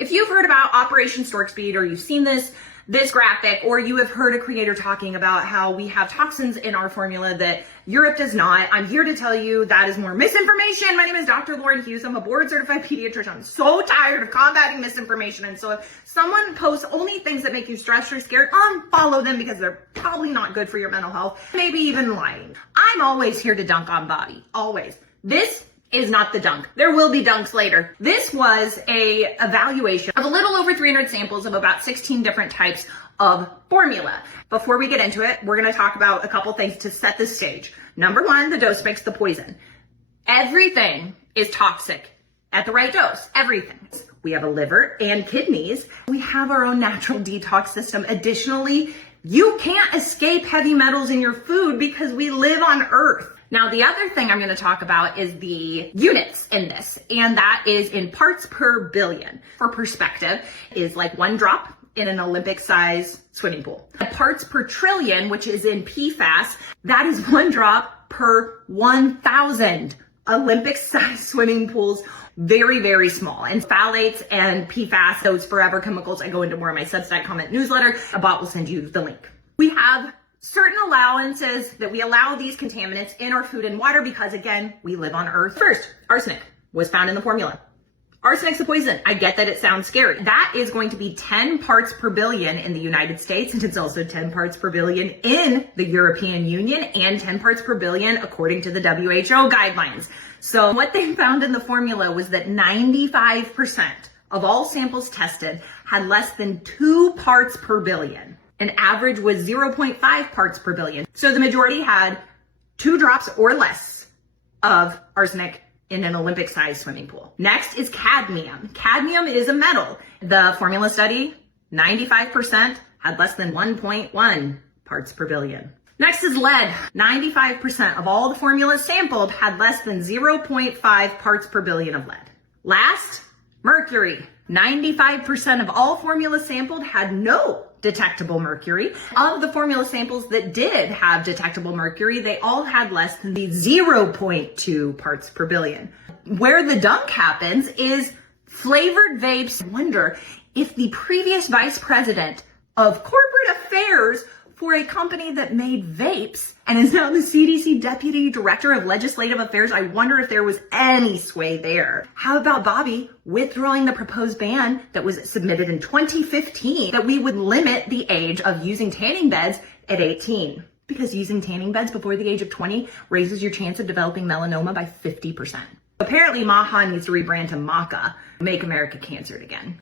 If you've heard about Operation Stork Speed, or you've seen this graphic, or you have heard a creator talking about how we have toxins in our formula that Europe does not, I'm here to tell you that is more misinformation. My name is Dr. Lauren Hughes. I'm a board certified pediatrician. I'm so tired of combating misinformation. And so if someone posts only things that make you stressed or scared, unfollow them because they're probably not good for your mental health, maybe even lying. I'm always here to dunk on Bobby, always. This is not the dunk. There will be dunks later. This was a evaluation of a little over 300 samples of about 16 different types of formula. Before we get into it, we're gonna talk about a couple things to set the stage. Number one, the dose makes the poison. Everything is toxic at the right dose, everything. We have a liver and kidneys. We have our own natural detox system. Additionally, you can't escape heavy metals in your food because we live on Earth. Now, the other thing I'm going to talk about is the units in this, and that is in parts per billion. For perspective, is like 1 drop in an Olympic size swimming pool. Parts per trillion, which is in PFAS, that is 1 drop per 1,000 Olympic size swimming pools. Very, very small. And phthalates and PFAS, those forever chemicals, I go into more in my Substack comment newsletter. A bot will send you the link. We have certain allowances that we allow these contaminants in our food and water because, again, we live on Earth. First, arsenic was found in the formula. Arsenic's a poison. I get that it sounds scary. That is going to be 10 parts per billion in the United States, and it's also 10 parts per billion in the European Union and 10 parts per billion according to the WHO guidelines. So what they found in the formula was that 95% of all samples tested had less than 2 parts per billion. An average was 0.5 parts per billion. So the majority had 2 drops or less of arsenic in an Olympic-sized swimming pool. Next is cadmium. Cadmium is a metal. The formula study, 95% had less than 1.1 parts per billion. Next is lead. 95% of all the formulas sampled had less than 0.5 parts per billion of lead. Last, mercury. 95% of all formulas sampled had no detectable mercury. Of the formula samples that did have detectable mercury, they all had less than the 0.2 parts per billion. Where the dunk happens is flavored vapes. I wonder if the previous vice president of corporate affairs for a company that made vapes and is now the CDC Deputy Director of Legislative Affairs, I wonder if there was any sway there. How about Bobby withdrawing the proposed ban that was submitted in 2015 that we would limit the age of using tanning beds at 18? Because using tanning beds before the age of 20 raises your chance of developing melanoma by 50%. Apparently, Maha needs to rebrand to Maca, Make America Cancered Again.